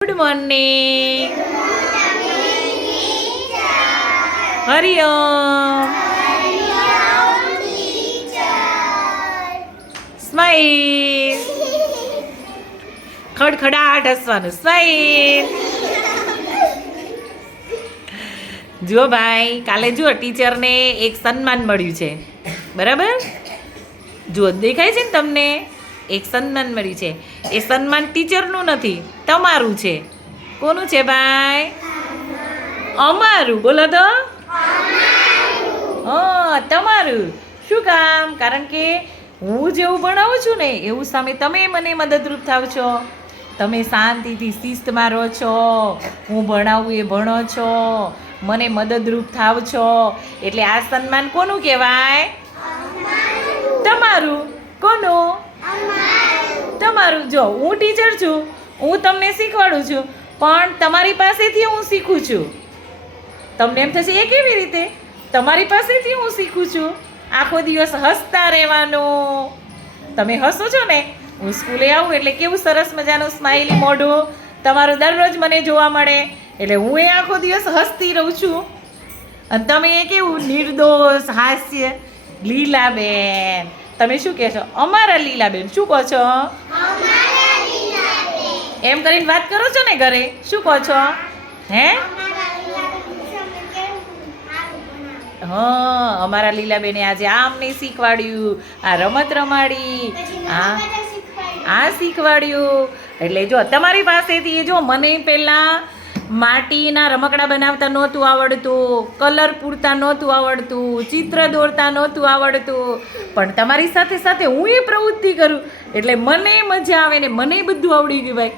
Good morning Hari Om smile ખડખડાટ હસવાનું smile જુઓ ભાઈ, કાલે જુઓ ટીચરને એક સન્માન મળ્યું છે. બરાબર? જુઓ, દેખાય છે ને તમને? એક સન્માન મળ્યું છે. એ સન્માન ટીચરનું નથી, તમારું છે. કોનું છે ભાઈ? અમારું, બોલો તો. હા, તમારું. શું કામ? કારણ કે હું જેવું ભણાવું છું ને, એવું સામે તમે મને મદદરૂપ થાવ છો. તમે શાંતિથી શિસ્તમાં રહો છો. હું ભણાવું એ ભણો છો. મને મદદરૂપ થાવ છો. એટલે આ સન્માન કોનું કહેવાય? તમારું. કોનું? તમારું જો, હું ટીચર છું, હું તમને શીખવાડું છું, પણ તમારી પાસેથી હું શીખું છું. તમને એમ થશે, એ કેવી રીતે? તમારી પાસેથી હું શીખું છું. આખો દિવસ હસતા રહેવાનો. તમે હસો છો ને? હું સ્કૂલે આવું એટલે કેવું સરસ મજાનું સ્માઇલી મોઢું તમારું દરરોજ મને જોવા મળે. એટલે હું એ આખો દિવસ હસતી રહું છું. અને તમે એ કેવું? નિર્દોષ, હાસ્ય. લીલાબેન. તમે શું કહે છો અમારા લીલાબેન, શું કહો છો? એમ કરીને વાત કરો છો ને ઘરે? શું કહો છો? હે? હા, અમારા લીલાબેને આજે આમ નહીં શીખવાડ્યું. આ રમત રમાડી. આ આ શીખવાડ્યું. એટલે જો તમારી પાસેથી જો મને પહેલાં માટીના રમકડા બનાવતા નહોતું આવડતું, કલર પૂરતા નહોતું આવડતું, ચિત્ર દોરતા નહોતું આવડતું. પણ તમારી સાથે સાથે હું એ પ્રવૃત્તિ કરું. એટલે મને મજા આવે ને મને બધું આવડી ગયું ભાઈ.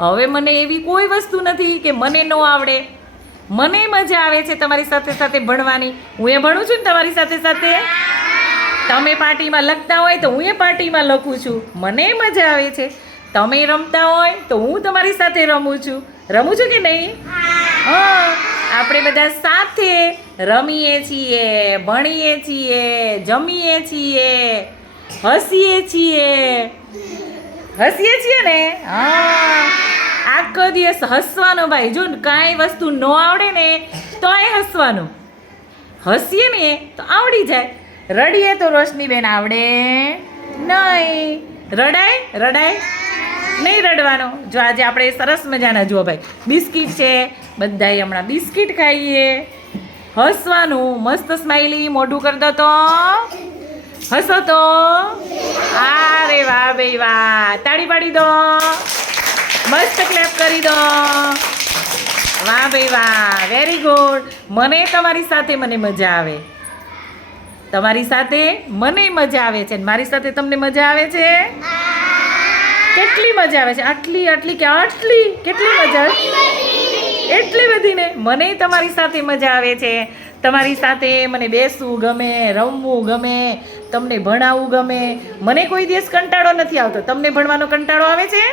હવે મને એવી કોઈ વસ્તુ નથી કે મને ન આવડે. મને મજા આવે છે તમારી સાથે સાથે ભણવાની. હું એ ભણું છું ને તમારી સાથે સાથે. તમે પાર્ટીમાં લખતા હોય તો હું એ પાર્ટીમાં લખું છું. મને મજા આવે છે. તમે રમતા હોય તો હું તમારી સાથે રમું છું. રમું છું કે નહીં? હા, આપણે બધા સાથે રમીએ છીએ, ભણીએ છીએ, જમીએ છીએ, હસીએ છીએ. હસીએ છીએ ને? હા. આખો દિવસ હસવાનો ભાઈ. જો કાંઈ વસ્તુ ન આવડે ને તો એ હસવાનું. હસીએ ને, તો આવડી જાય. રડીએ તો રોશનીબેન આવડે નહીં. રડાય? રડાય? નહીં રડવાનો. જો આજે આપણે સરસ મજાના જુઓ ભાઈ. બિસ્કિટ છે. બધાય હમણાં બિસ્કિટ ખાઈએ. હસવાનું. મસ્ત સ્માઇલી મોઢું કરતો તો હસો તો? અરે વાહ ભાઈ વાહ. તાળી પાડી દો. મસ્ત ક્લેપ કરી દો. વાહ ભાઈ વાહ. વેરી ગુડ મને તમારી સાથે મને મજા આવે. તમારી સાથે મને મજા આવે છે. મારી સાથે તમને મજા આવે છે? કેટલી મજા આવે છે? આટલી આટલી કે આટલી? કેટલી મજા એટલી બધી ને મને તમારી સાથે મજા આવે છે. તમારી સાથે મને બેસવું ગમે, રમવું ગમે તમને ભણાવવું ગમે? મને કોઈ દિવસ કંટાળો નથી આવતો. તમને ભણવાનો કંટાળો આવે છે?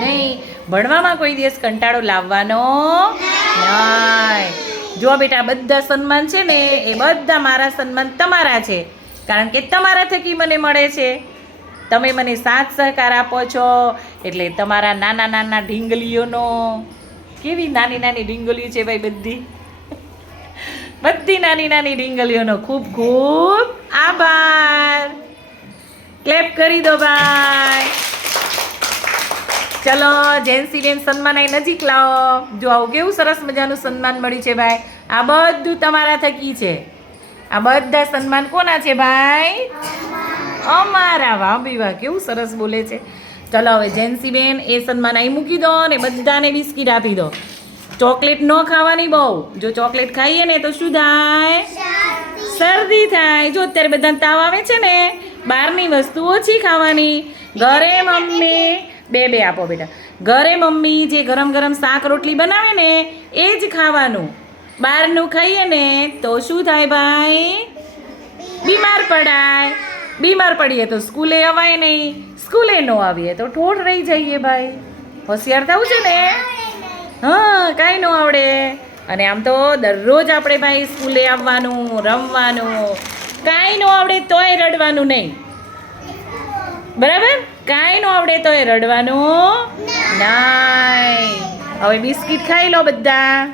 નહીં. ભણવામાં કોઈ દિવસ કંટાળો લાવવાનો નહીં. જો બેટા બધા સન્માન છે ને એ બધા મારા સન્માન તમારા છે. કારણ કે તમારા થકી મને મળે છે. તમે મને સાથ સહકાર આપો છો. એટલે તમારા નાના નાના ઢીંગલીઓનો કેવી નાની નાની ઢીંગલીઓ છે ભાઈ બધી? બધી નાની નાની ડીંગલીઓનો ખૂબ ખૂબ આભાર. ક્લેપ કરી દો ભાઈ. ચલો જેન્સીબેન સન્માન અહીં નજીક લાવો. જો આવું કેવું સરસ મજાનું સન્માન મળ્યું છે ભાઈ. આ બધું તમારા થકી છે. આ બધા સન્માન કોના છે ભાઈ? અમારા. વાહ બી વાહ, કેવું સરસ બોલે છે. ચલો, હવે જેન્સીબેન એ સન્માન અહીં મૂકી દો ને બધાને બિસ્કિટ આપી દો. ચોકલેટ ન ખાવાની બહુ. જો ચોકલેટ ખાઈએ ને તો શું થાય? શરદી. થાય. જો અત્યારે બધાને તાવ આવે છે ને બહારની વસ્તુ ઓછી ખાવાની. ઘરે મમ્મી બે બે આપો બેટા. ઘરે મમ્મી જે ગરમ ગરમ શાક રોટલી બનાવે ને એ જ ખાવાનું. બહારનું ખાઈએ ને તો શું થાય ભાઈ? બીમાર પડાય. બીમાર પડીએ તો સ્કૂલે અવાય નહીં. સ્કૂલે ન આવીએ તો ઠોઠ રહી જઈએ ભાઈ. હોશિયાર થવું છે ને? હા કાંઈ ન આવડે. અને આમ તો દરરોજ આપણે ભાઈ સ્કૂલે આવવાનું રમવાનું કાંઈ ન આવડે તોય રડવાનું નહીં. બરાબર? કાંઈ ન આવડે તોય રડવાનું નહીં. હવે બિસ્કિટ ખાઈ લો બધા.